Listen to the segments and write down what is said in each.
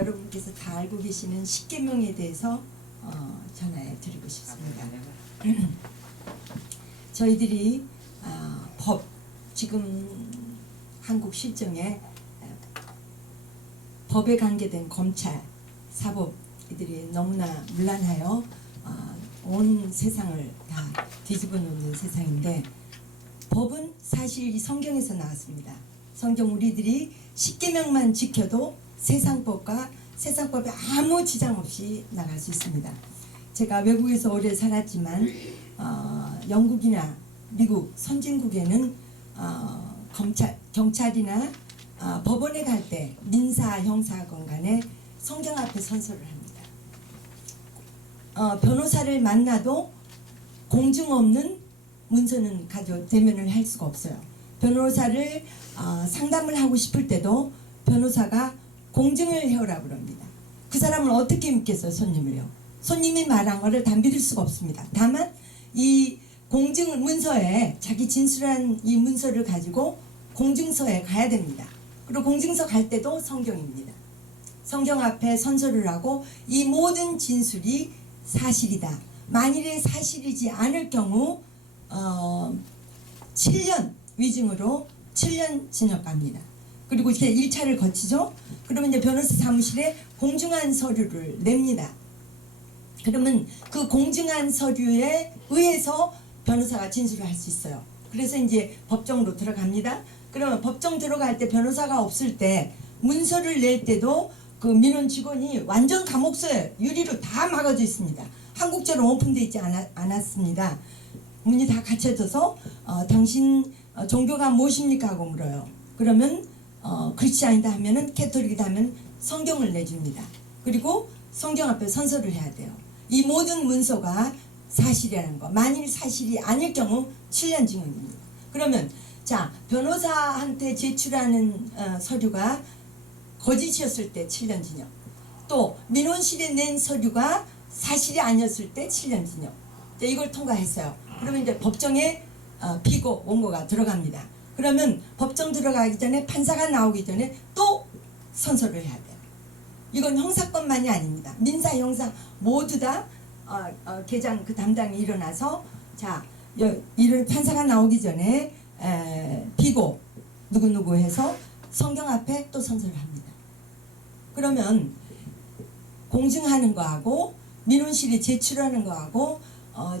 여러분께서 다 알고 계시는 십계명에 대해서 전해 드리고 싶습니다. 저희들이 법, 지금 한국 실정에 법에 관계된 검찰, 사법 이들이 너무나 문란하여 온 세상을 다 뒤집어 놓는 세상인데, 법은 사실 이 성경에서 나왔습니다. 성경 우리들이 십계명만 지켜도 세상법과 세상법에 아무 지장 없이 나갈 수 있습니다. 제가 외국에서 오래 살았지만 영국이나 미국 선진국에는 경찰이나 법원에 갈 때 민사 형사건 간에 성경 앞에 선서를 합니다. 변호사를 만나도 공증 없는 문서는 대면을 할 수가 없어요. 변호사를 상담을 하고 싶을 때도 변호사가 공증을 해오라고 그럽니다. 그 사람을 어떻게 믿겠어요? 손님을요. 손님이 말한 거를 다 믿을 수가 없습니다. 다만 이 공증 문서에 자기 진술한 이 문서를 가지고 공증서에 가야 됩니다. 그리고 공증서 갈 때도 성경입니다. 성경 앞에 선서를 하고 이 모든 진술이 사실이다. 만일에 사실이지 않을 경우 7년 위증으로 7년 징역 갑니다. 그리고 이렇게 1차를 거치죠. 그러면 이제 변호사 사무실에 공증한 서류를 냅니다. 그러면 그 공증한 서류에 의해서 변호사가 진술을 할 수 있어요. 그래서 이제 법정으로 들어갑니다. 그러면 법정 들어갈 때 변호사가 없을 때 문서를 낼 때도 그 민원 직원이 완전 감옥서에 유리로 다 막아져 있습니다. 한국처럼 오픈되어 있지 않았습니다. 문이 다 갇혀져서 당신 종교가 무엇입니까? 하고 물어요. 그러면 그렇지 아니다 하면은 캐톨릭이다 하면 성경을 내줍니다. 그리고 성경 앞에 선서를 해야 돼요. 이 모든 문서가 사실이라는 거. 만일 사실이 아닐 경우 7년 징역입니다. 그러면 자, 변호사한테 제출하는 서류가 거짓이었을 때 7년 징역. 또 민원실에 낸 서류가 사실이 아니었을 때 7년 징역. 이걸 통과했어요. 그러면 이제 법정에 피고 원고가 들어갑니다. 그러면 법정 들어가기 전에 판사가 나오기 전에 또 선서를 해야 돼요. 이건 형사건만이 아닙니다. 민사, 형사 모두 다 계장 그 담당이 일어나서 자, 이런 판사가 나오기 전에 피고 누구누구 해서 성경 앞에 또 선서를 합니다. 그러면 공증하는 거하고 민원실에 제출하는 거하고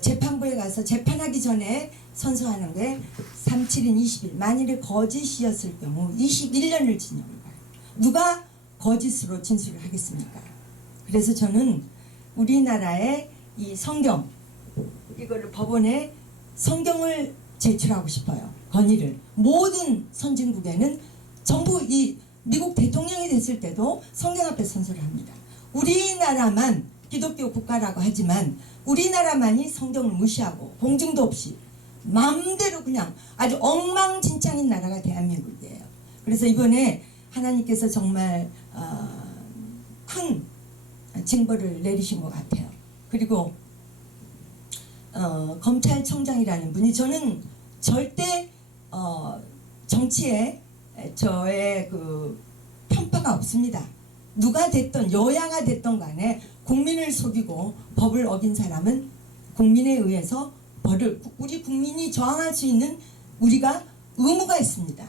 재판부에 가서 재판하기 전에 선서하는 게 3, 7인 20일. 만일에 거짓이었을 경우 21년을 징역을 가요. 누가 거짓으로 진술을 하겠습니까? 그래서 저는 우리나라의 이 성경, 이거를 법원에 성경을 제출하고 싶어요. 건의를. 모든 선진국에는 전부 이 미국 대통령이 됐을 때도 성경 앞에 선서를 합니다. 우리나라만 기독교 국가라고 하지만 우리나라만이 성경을 무시하고 공증도 없이 마음대로 그냥 아주 엉망진창인 나라가 대한민국이에요. 그래서 이번에 하나님께서 정말 큰 징벌을 내리신 것 같아요. 그리고 검찰총장이라는 분이, 저는 절대 정치에 저의 그 편파가 없습니다. 누가 됐든 여야가 됐든 간에 국민을 속이고 법을 어긴 사람은 국민에 의해서 벌을, 우리 국민이 저항할 수 있는 우리가 의무가 있습니다.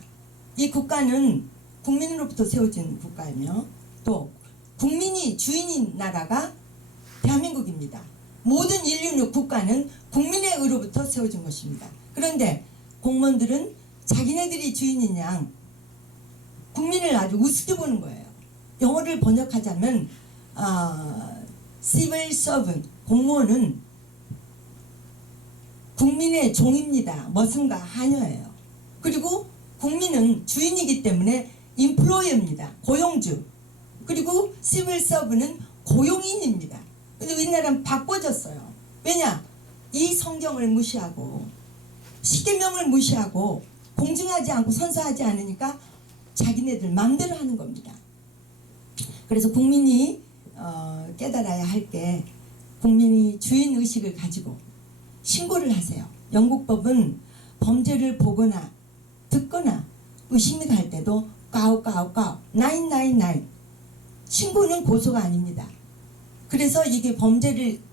이 국가는 국민으로부터 세워진 국가이며 또 국민이 주인인 나라가 대한민국입니다. 모든 인류 국가는 국민의 의로부터 세워진 것입니다. 그런데 공무원들은 자기네들이 주인인 양 국민을 아주 우습게 보는 거예요. 영어를 번역하자면 civil servant, 공무원은 국민의 종입니다. 머슴과 하녀예요. 그리고 국민은 주인이기 때문에 employer입니다. 고용주. 그리고 civil servant은 고용인입니다. 근데 우리나라는 바꿔졌어요. 왜냐? 이 성경을 무시하고 십계명을 무시하고 공증하지 않고 선서하지 않으니까 자기네들 마음대로 하는 겁니다. 그래서 국민이 깨달아야 할 게, 국민이 주인의식을 가지고 신고를 하세요. 영국 법은 범죄를 보거나 듣거나 의심이 갈 때도 999, 999 신고는 고소가 아닙니다. 그래서 이게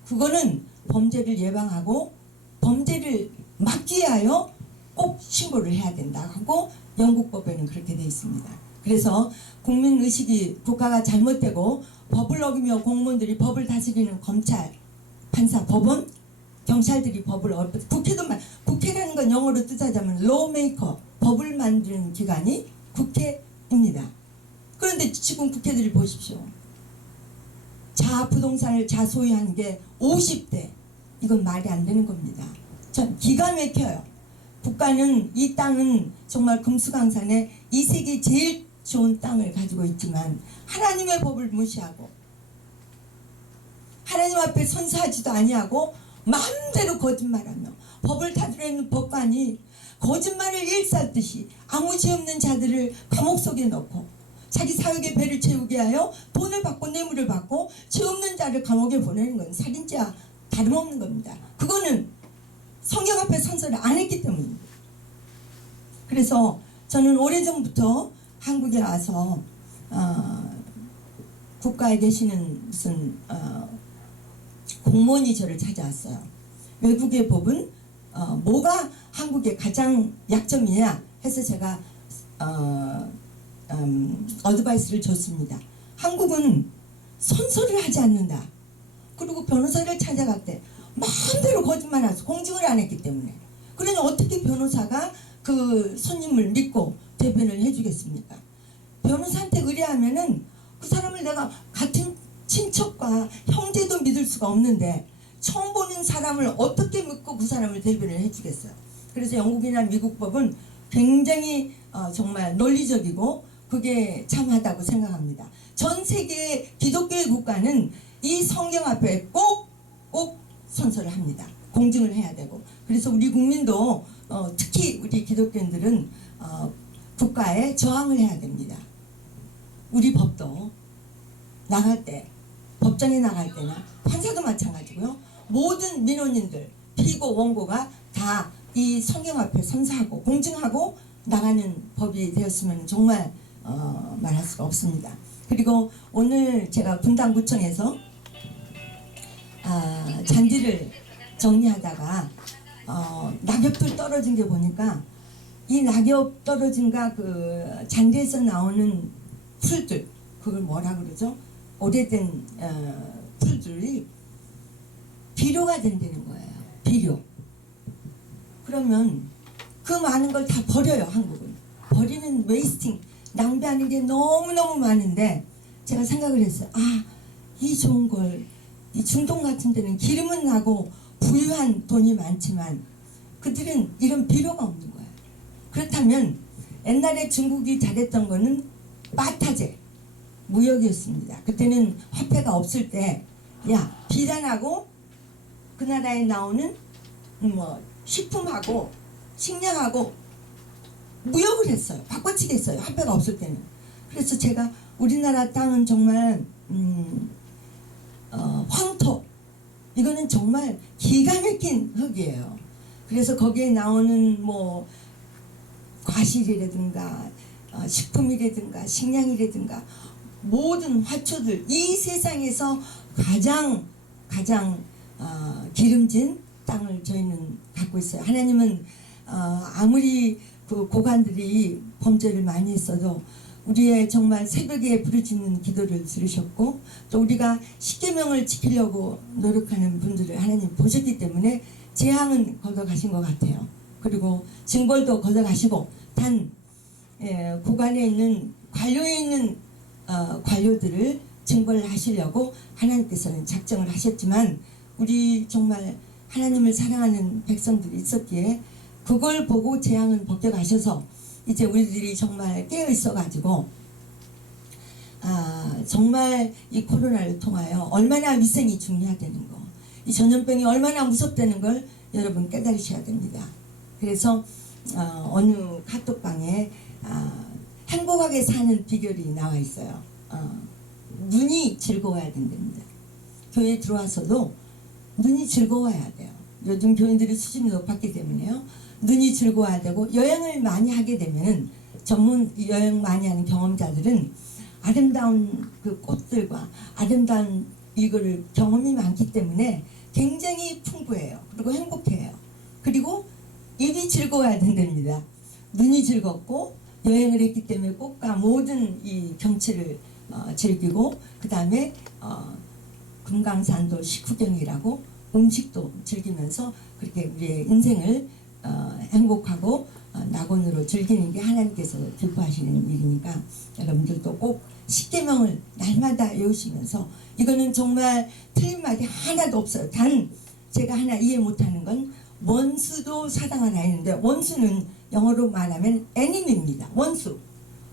그거는 범죄를 예방하고 범죄를 막기 위하여 꼭 신고를 해야 된다 하고 영국 법에는 그렇게 되어 있습니다. 그래서 국민의식이 국가가 잘못되고 법을 어기며 공무원들이 법을 다스리는 검찰, 판사, 법원, 경찰들이 법을 국회라는 건 영어로 뜻하자면 lawmaker, 법을 만드는 기관이 국회입니다. 그런데 지금 국회들이 보십시오. 부동산을 소유한 게 50대. 이건 말이 안 되는 겁니다. 전 기가 막혀요. 국가는 이 땅은 정말 금수강산에 이 세계 제일 좋은 땅을 가지고 있지만 하나님의 법을 무시하고 하나님 앞에 선서하지도 아니하고 마음대로 거짓말하며 법을 다스리는 법관이 거짓말을 일삼듯이 아무 죄 없는 자들을 감옥 속에 넣고 자기 사역의 배를 채우게 하여 돈을 받고 뇌물을 받고 죄 없는 자를 감옥에 보내는 건 살인죄와 다름없는 겁니다. 그거는 성경 앞에 선서를 안 했기 때문입니다. 그래서 저는 오래전부터 한국에 와서 국가에 계시는 무슨 공무원이 저를 찾아왔어요. 외국의 법은 뭐가 한국의 가장 약점이냐 해서 제가 어드바이스를 줬습니다. 한국은 선서를 하지 않는다. 그리고 변호사를 찾아갔대. 마음대로 거짓말하면서 공증을 안 했기 때문에. 그러니 어떻게 변호사가 그 손님을 믿고 대변을 해주겠습니까? 변호사한테 의뢰하면은 그 사람을 내가 같은 친척과 형제도 믿을 수가 없는데 처음 보는 사람을 어떻게 믿고 그 사람을 대변을 해주겠어요. 그래서 영국이나 미국 법은 굉장히 정말 논리적이고 그게 참하다고 생각합니다. 전 세계 기독교의 국가는 이 성경 앞에 꼭 선서를 합니다. 공증을 해야 되고. 그래서 우리 국민도 특히 우리 기독교인들은 국가에 저항을 해야 됩니다. 우리 법도 나갈 때 법정에 나갈 때나 판사도 마찬가지고요. 모든 민원인들 피고 원고가 다 이 성경 앞에 선서하고 공증하고 나가는 법이 되었으면 정말 말할 수가 없습니다. 그리고 오늘 제가 분당구청에서 잔디를 정리하다가 낙엽들 떨어진 게 보니까 이 낙엽 떨어진가 그 잔디에서 나오는 풀들, 그걸 뭐라 그러죠? 오래된 풀들이 비료가 된다는 거예요. 비료. 그러면 그 많은 걸 다 버려요. 한국은. 버리는 웨이스팅, 낭비하는 게 너무너무 많은데 제가 생각을 했어요. 이 좋은 걸, 이 중동 같은 데는 기름은 나고 부유한 돈이 많지만 그들은 이런 비료가 없는 거예요. 그렇다면 옛날에 중국이 잘했던 거는 바타제, 무역이었습니다. 그때는 화폐가 없을 때 비단하고 그 나라에 나오는 식품하고 식량하고 무역을 했어요. 바꿔치기 했어요. 화폐가 없을 때는. 그래서 제가 우리나라 땅은 정말 황토, 이거는 정말 기가 막힌 흙이에요. 그래서 거기에 나오는 과실이라든가 식품이라든가 식량이라든가 모든 화초들, 이 세상에서 가장 기름진 땅을 저희는 갖고 있어요. 하나님은 아무리 그 고관들이 범죄를 많이 했어도 우리의 정말 새벽에 부르짖는 기도를 들으셨고 또 우리가 십계명을 지키려고 노력하는 분들을 하나님 보셨기 때문에 재앙은 걷어가신 것 같아요. 그리고 징벌도 걷어가시고 단 고관에 있는 관료에 있는 관료들을 징벌을 하시려고 하나님께서는 작정을 하셨지만 우리 정말 하나님을 사랑하는 백성들이 있었기에 그걸 보고 재앙은 벗겨가셔서 이제 우리들이 정말 깨어 있어가지고 정말 이 코로나를 통하여 얼마나 위생이 중요하다는 거, 이 전염병이 얼마나 무섭다는 걸 여러분 깨달으셔야 됩니다. 그래서 어느 카톡방에 행복하게 사는 비결이 나와 있어요. 눈이 즐거워야 된답니다. 교회에 들어와서도 눈이 즐거워야 돼요. 요즘 교인들의 수준이 높았기 때문에요. 눈이 즐거워야 되고 여행을 많이 하게 되면은 전문 여행 많이 하는 경험자들은 아름다운 그 꽃들과 아름다운 이거를 경험이 많기 때문에 굉장히 풍부해요. 그리고 행복해요. 그리고 입이 즐거워야 된답니다. 눈이 즐겁고 여행을 했기 때문에 꽃과 모든 이 경치를 즐기고 그 다음에 금강산도 식후경이라고 음식도 즐기면서 그렇게 우리의 인생을 행복하고 낙원으로 즐기는 게 하나님께서 기뻐하시는 일이니까 여러분들도 꼭 십계명을 날마다 외우시면서 이거는 정말 틀린 말이 하나도 없어요. 단 제가 하나 이해 못하는 건 원수도 사랑하라 했는데 원수는 영어로 말하면 enemy입니다. 원수.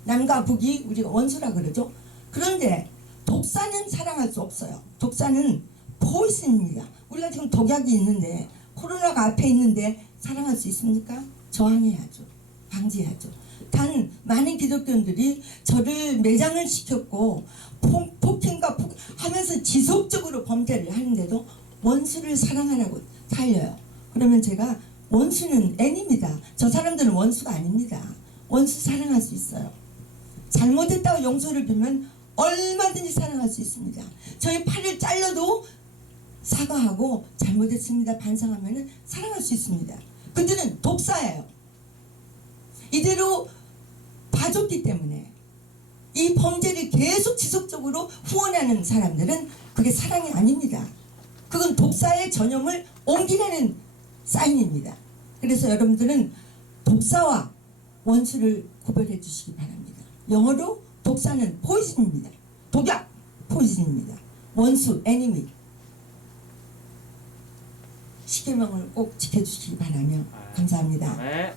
남과 북이 우리가 원수라 그러죠. 그런데 독사는 사랑할 수 없어요. 독사는 포이즌입니다. 우리가 지금 독약이 있는데 코로나가 앞에 있는데 사랑할 수 있습니까? 저항해야죠. 방지해야죠. 단 많은 기독교인들이 저를 매장을 시켰고 폭행과 하면서 지속적으로 범죄를 하는데도 원수를 사랑하라고 살려요. 그러면 제가 원수는 N입니다. 저 사람들은 원수가 아닙니다. 원수 사랑할 수 있어요. 잘못했다고 용서를 빌면 얼마든지 사랑할 수 있습니다. 저희 팔을 잘라도 사과하고 잘못했습니다 반성하면 사랑할 수 있습니다. 그들은 독사예요. 이대로 봐줬기 때문에 이 범죄를 계속 지속적으로 후원하는 사람들은 그게 사랑이 아닙니다. 그건 독사의 전염을 옮기라는 사인입니다. 그래서 여러분들은 독사와 원수를 구별해 주시기 바랍니다. 영어로 독사는 포이즌입니다. 독약 포이즌입니다. 원수 enemy. 십계명을 꼭 지켜주시기 바라며 감사합니다. 네.